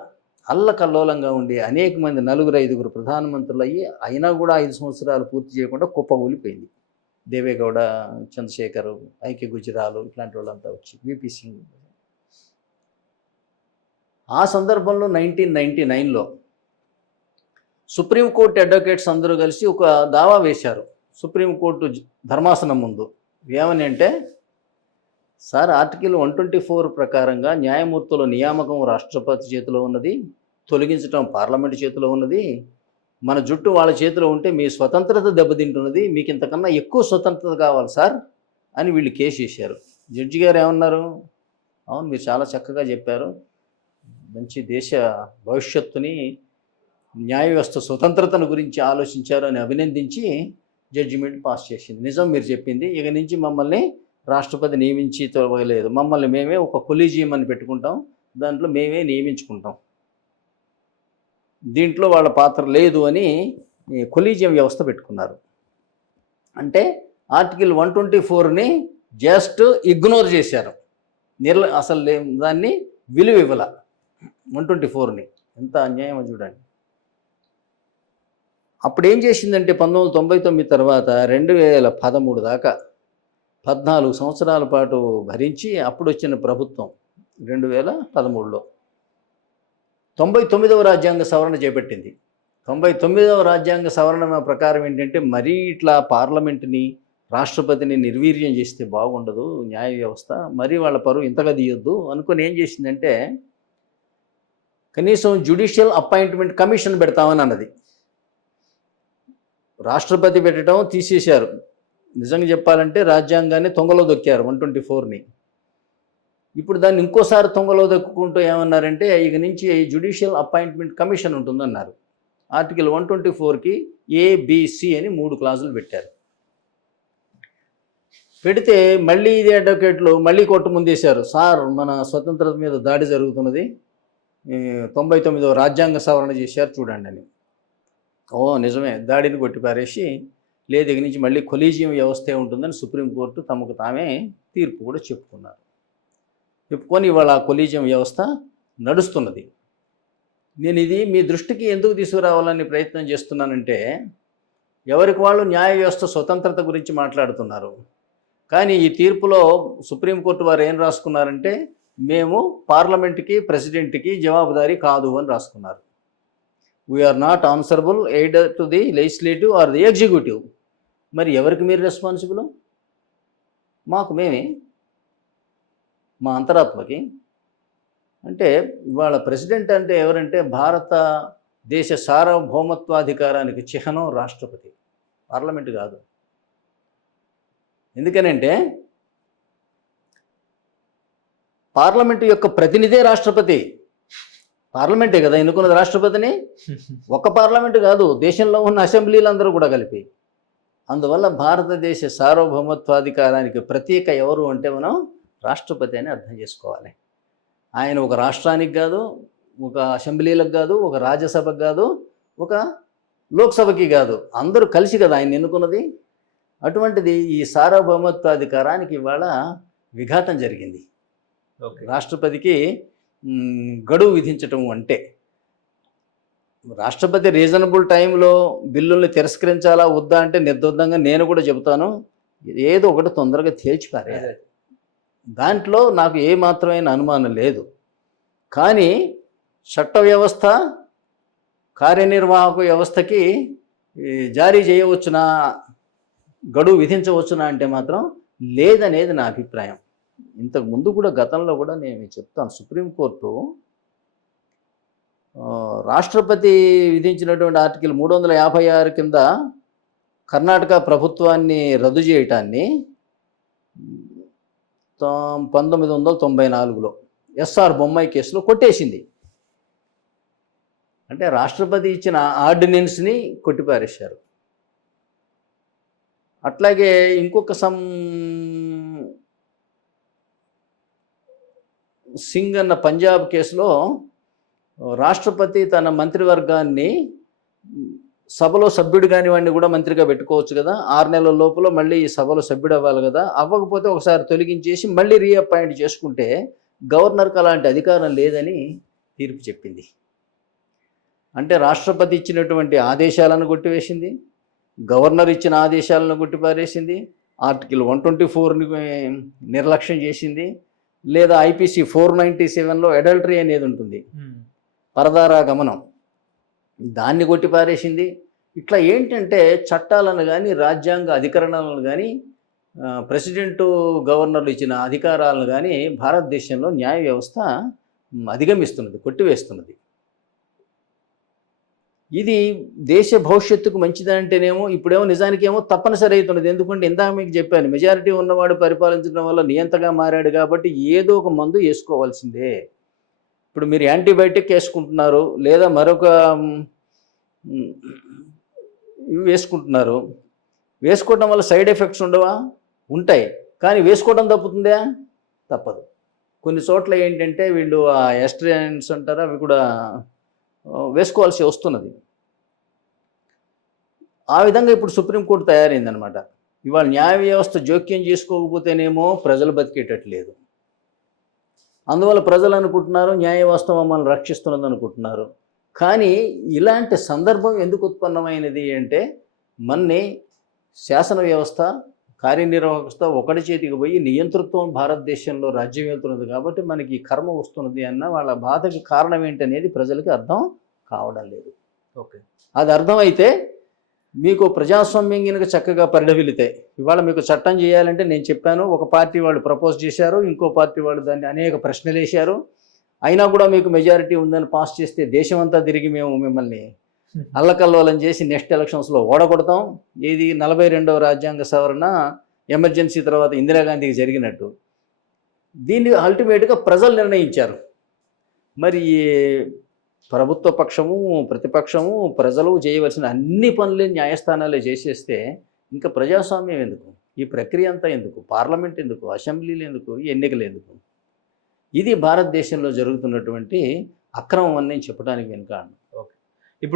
అల్లకల్లోలంగా ఉండి అనేక మంది 4-5 ప్రధానమంత్రులు అయ్యి అయినా కూడా 5 సంవత్సరాలు పూర్తి చేయకుండా కుప్పకూలిపోయింది. దేవేగౌడ, చంద్రశేఖర్, ఐకే గుజరాలు ఇట్లాంటి వాళ్ళంతా వచ్చి విపి సింగ్. ఆ సందర్భంలో 1999లో సుప్రీంకోర్టు అడ్వకేట్స్ అందరూ కలిసి ఒక దావా వేశారు సుప్రీంకోర్టు ధర్మాసనం ముందు. ఏమని అంటే, సార్ ఆర్టికల్ 124 ప్రకారంగా న్యాయమూర్తుల నియామకం రాష్ట్రపతి చేతిలో ఉన్నది, తొలగించడం పార్లమెంటు చేతిలో ఉన్నది. మన జుట్టు వాళ్ళ చేతిలో ఉంటే మీ స్వతంత్రత దెబ్బతింటున్నది, మీకు ఇంతకన్నా ఎక్కువ స్వతంత్రత కావాలి సార్ అని వీళ్ళు కేసు చేశారు. జడ్జి గారు ఏమన్నారు? అవును, మీరు చాలా చక్కగా చెప్పారు, మంచి దేశ భవిష్యత్తుని, న్యాయ వ్యవస్థ స్వతంత్రతను గురించి ఆలోచించారు అని అభినందించి జడ్జిమెంట్ పాస్ చేసింది. నిజం మీరు చెప్పింది, ఇక నుంచి మమ్మల్ని రాష్ట్రపతి నియమించి తొలగలేదు, మమ్మల్ని మేమే ఒక కొలీజియం అని పెట్టుకుంటాం, దాంట్లో మేమే నియమించుకుంటాం, దీంట్లో వాళ్ళ పాత్ర లేదు అని కొలీజియం వ్యవస్థ పెట్టుకున్నారు. అంటే ఆర్టికల్ 124ని జస్ట్ ఇగ్నోర్ చేశారు, అసలు దాన్ని విలువ ఇవ్వాల 124ని. ఎంత అన్యాయమో చూడండి. అప్పుడు ఏం చేసిందంటే 1999 తర్వాత 2013 దాకా 14 సంవత్సరాల పాటు భరించి అప్పుడు వచ్చిన ప్రభుత్వం 2013లో 99వ రాజ్యాంగ సవరణ చేపట్టింది. 99వ రాజ్యాంగ సవరణ ప్రకారం ఏంటంటే మరీ ఇట్లా పార్లమెంటుని రాష్ట్రపతిని నిర్వీర్యం చేస్తే బాగుండదు న్యాయ వ్యవస్థ, మరీ వాళ్ళ పరువు ఇంతగా తీయొద్దు అనుకుని ఏం చేసిందంటే కనీసం జ్యుడిషియల్ అపాయింట్మెంట్ కమిషన్ పెడతామని అన్నది. రాష్ట్రపతి పెట్టడం తీసేశారు. నిజంగా చెప్పాలంటే రాజ్యాంగాన్ని తొంగలో దొక్కారు 124ని. ఇప్పుడు దాన్ని ఇంకోసారి తొంగలో దొక్కుంటూ ఏమన్నారంటే ఇక నుంచి జ్యుడిషియల్ అపాయింట్మెంట్ కమిషన్ ఉంటుందన్నారు. ఆర్టికల్ 124కి ఏబిసి అని 3 క్లాజులు పెట్టారు. పెడితే మళ్ళీ ఇది అడ్వకేట్లు మళ్ళీ కొట్టు ముందేశారు, సార్ మన స్వతంత్రత మీద దాడి జరుగుతున్నది, 99వ రాజ్యాంగ సవరణ చేశారు చూడండి అని. ఓ నిజమే, దాడిని కొట్టిపారేసి లేదు ఇక నుంచి మళ్ళీ కొలీజియం వ్యవస్థే ఉంటుందని సుప్రీంకోర్టు తమకు తామే తీర్పు కూడా చెప్పుకున్నారు. చెప్పుకొని ఇవాళ కొలీజియం వ్యవస్థ నడుస్తున్నది. నేను ఇది మీ దృష్టికి ఎందుకు తీసుకురావాలని ప్రయత్నం చేస్తున్నానంటే ఎవరికి వాళ్ళు న్యాయ వ్యవస్థ స్వతంత్రత గురించి మాట్లాడుతున్నారు, కానీ ఈ తీర్పులో సుప్రీంకోర్టు వారు ఏం రాసుకున్నారంటే మేము పార్లమెంట్కి ప్రెసిడెంట్కి జవాబుదారీ కాదు అని రాసుకున్నారు. We're not answerable either to the legislative or the executive. మరి ఎవరికి మీరు రెస్పాన్సిబుల్? మాకు మేమే, మా అంతరాత్మకి. అంటే ఇవాళ ప్రెసిడెంట్ అంటే ఎవరంటే భారతదేశ సార్వభౌమత్వాధికారానికి చిహ్నం రాష్ట్రపతి, పార్లమెంట్ కాదు. ఎందుకనంటే పార్లమెంటు యొక్క ప్రతినిధే రాష్ట్రపతి. పార్లమెంటే కదా ఎన్నుకున్నది రాష్ట్రపతిని, ఒక పార్లమెంటు కాదు దేశంలో ఉన్న అసెంబ్లీలందరూ కూడా కలిపి. అందువల్ల భారతదేశ సార్వభౌమత్వాధికారానికి ప్రతీక ఎవరు అంటే మనం రాష్ట్రపతి అని అర్థం చేసుకోవాలి. ఆయన ఒక రాష్ట్రానికి కాదు, ఒక అసెంబ్లీలకు కాదు, ఒక రాజ్యసభకు కాదు, ఒక లోక్సభకి కాదు, అందరూ కలిసి కదా ఆయన ఎన్నుకున్నది. అటువంటిది ఈ సార్వభౌమత్వాధికారానికి ఇవాళ విఘాతం జరిగింది. రాష్ట్రపతికి గడువు విధించటం అంటే రాష్ట్రపతి రీజనబుల్ టైంలో బిల్లుల్ని తిరస్కరించాలా వద్దా అంటే నిర్ద్వందంగా నేను కూడా చెబుతాను, ఏదో ఒకటి తొందరగా తేల్చిపారేయాలి. దాంట్లో నాకు ఏమాత్రమైన అనుమానం లేదు. కానీ చట్ట వ్యవస్థ కార్యనిర్వాహక వ్యవస్థకి జారీ చేయవచ్చునా, గడువు విధించవచ్చునా అంటే మాత్రం లేదనేది నా అభిప్రాయం. ఇంతకు ముందు కూడా గతంలో కూడా నేను చెప్తాను, సుప్రీంకోర్టు రాష్ట్రపతి విధించినటువంటి ఆర్టికల్ 356 కింద కర్ణాటక ప్రభుత్వాన్ని రద్దు చేయటాన్ని 1994లో ఎస్ఆర్ బొమ్మాయి కేసులో కొట్టేసింది. అంటే రాష్ట్రపతి ఇచ్చిన ఆర్డినెన్స్ని కొట్టిపారేశారు. అట్లాగే ఇంకొక సింగ్ అన్న పంజాబ్ కేసులో రాష్ట్రపతి తన మంత్రివర్గాన్ని సభలో సభ్యుడు కాని వాడిని కూడా మంత్రిగా పెట్టుకోవచ్చు కదా, 6 నెలల లోపల మళ్ళీ ఈ సభలో సభ్యుడు అవ్వాలి కదా, అవ్వకపోతే ఒకసారి తొలగించేసి మళ్ళీ రీఅపాయింట్ చేసుకుంటే గవర్నర్కి అలాంటి అధికారం లేదని తీర్పు చెప్పింది. అంటే రాష్ట్రపతి ఇచ్చినటువంటి ఆదేశాలను కొట్టివేసింది, గవర్నర్ ఇచ్చిన ఆదేశాలను కొట్టిపారేసింది, ఆర్టికల్ 124ని నిర్లక్ష్యం చేసింది, లేదా ఐపీసీ 497లో అడల్టరీ అనేది ఉంటుంది, పరదారా గమనం, దాన్ని కొట్టిపారేసింది. ఇట్లా ఏంటంటే చట్టాలను కానీ రాజ్యాంగ అధికరణలను కానీ ప్రెసిడెంటు గవర్నర్లు ఇచ్చిన అధికారాలను కానీ భారతదేశంలో న్యాయ వ్యవస్థ అధిగమిస్తున్నది, కొట్టివేస్తున్నది. ఇది దేశ భవిష్యత్తుకు మంచిదంటేనేమో ఇప్పుడేమో నిజానికి ఏమో తప్పనిసరి అవుతున్నది. ఎందుకంటే ఇందాక మీకు చెప్పాను, మెజారిటీ ఉన్నవాడు పరిపాలించడం వల్ల నియంతగా మారాడు కాబట్టి ఏదో ఒక మందు వేసుకోవాల్సిందే. ఇప్పుడు మీరు యాంటీబయాటిక్ వేసుకుంటున్నారు, లేదా మరొక వేసుకుంటున్నారు, వేసుకోవడం వల్ల సైడ్ ఎఫెక్ట్స్ ఉండవా? ఉంటాయి. కానీ వేసుకోవడం తప్పుతుందా? తప్పదు. కొన్ని చోట్ల ఏంటంటే వీళ్ళు ఆ ఎస్ట్రియన్స్ అంటారా అవి కూడా వేసుకోవాల్సి వస్తున్నది. ఆ విధంగా ఇప్పుడు సుప్రీంకోర్టు తయారైందనమాట. ఇవాళ న్యాయ వ్యవస్థ జోక్యం చేసుకోకపోతేనేమో ప్రజలు బతికేటట్లేదు. అందువల్ల ప్రజలు అనుకుంటున్నారు న్యాయ వ్యవస్థ మమ్మల్ని రక్షిస్తున్నది అనుకుంటున్నారు. కానీ ఇలాంటి సందర్భం ఎందుకు ఉత్పన్నమైనది అంటే మన్ని శాసన వ్యవస్థ కార్యనిర్వాహక వ్యవస్థ ఒకటి చేతికి పోయి నియంతృత్వం భారతదేశంలో రాజ్యం వెళ్తున్నది కాబట్టి మనకి ఈ కర్మ వస్తున్నది అన్న వాళ్ళ బాధకి కారణం ఏంటనేది ప్రజలకి అర్థం కావడం లేదు. ఓకే. అది అర్థమైతే మీకు ప్రజాస్వామ్యం కనుక చక్కగా పరిఢవిల్లితే ఇవాళ మీకు చట్టం చేయాలంటే నేను చెప్పాను ఒక పార్టీ వాళ్ళు ప్రపోజ్ చేశారు, ఇంకో పార్టీ వాళ్ళు దాన్ని అనేక ప్రశ్నలు వేశారు. అయినా కూడా మీకు మెజారిటీ ఉందని పాస్ చేస్తే దేశమంతా తిరిగి మేము మిమ్మల్ని అల్లకల్లోలం చేసి నెక్స్ట్ ఎలక్షన్స్లో ఓడగొడతాం. ఇది 42వ రాజ్యాంగ సవరణ ఎమర్జెన్సీ తర్వాత ఇందిరాగాంధీకి జరిగినట్టు. దీన్ని అల్టిమేట్గా ప్రజలు నిర్ణయించారు. మరి ప్రభుత్వ పక్షము ప్రతిపక్షము ప్రజలు చేయవలసిన అన్ని పనులు న్యాయస్థానాలే చేసేస్తే ఇంకా ప్రజాస్వామ్యం ఎందుకు, ఈ ప్రక్రియ అంతా ఎందుకు, పార్లమెంట్ ఎందుకు, అసెంబ్లీలు ఎందుకు, ఎన్నికలు ఎందుకు? ఇది భారతదేశంలో జరుగుతున్నటువంటి అక్రమం అని నేను చెప్పడానికి వెనుకాడను.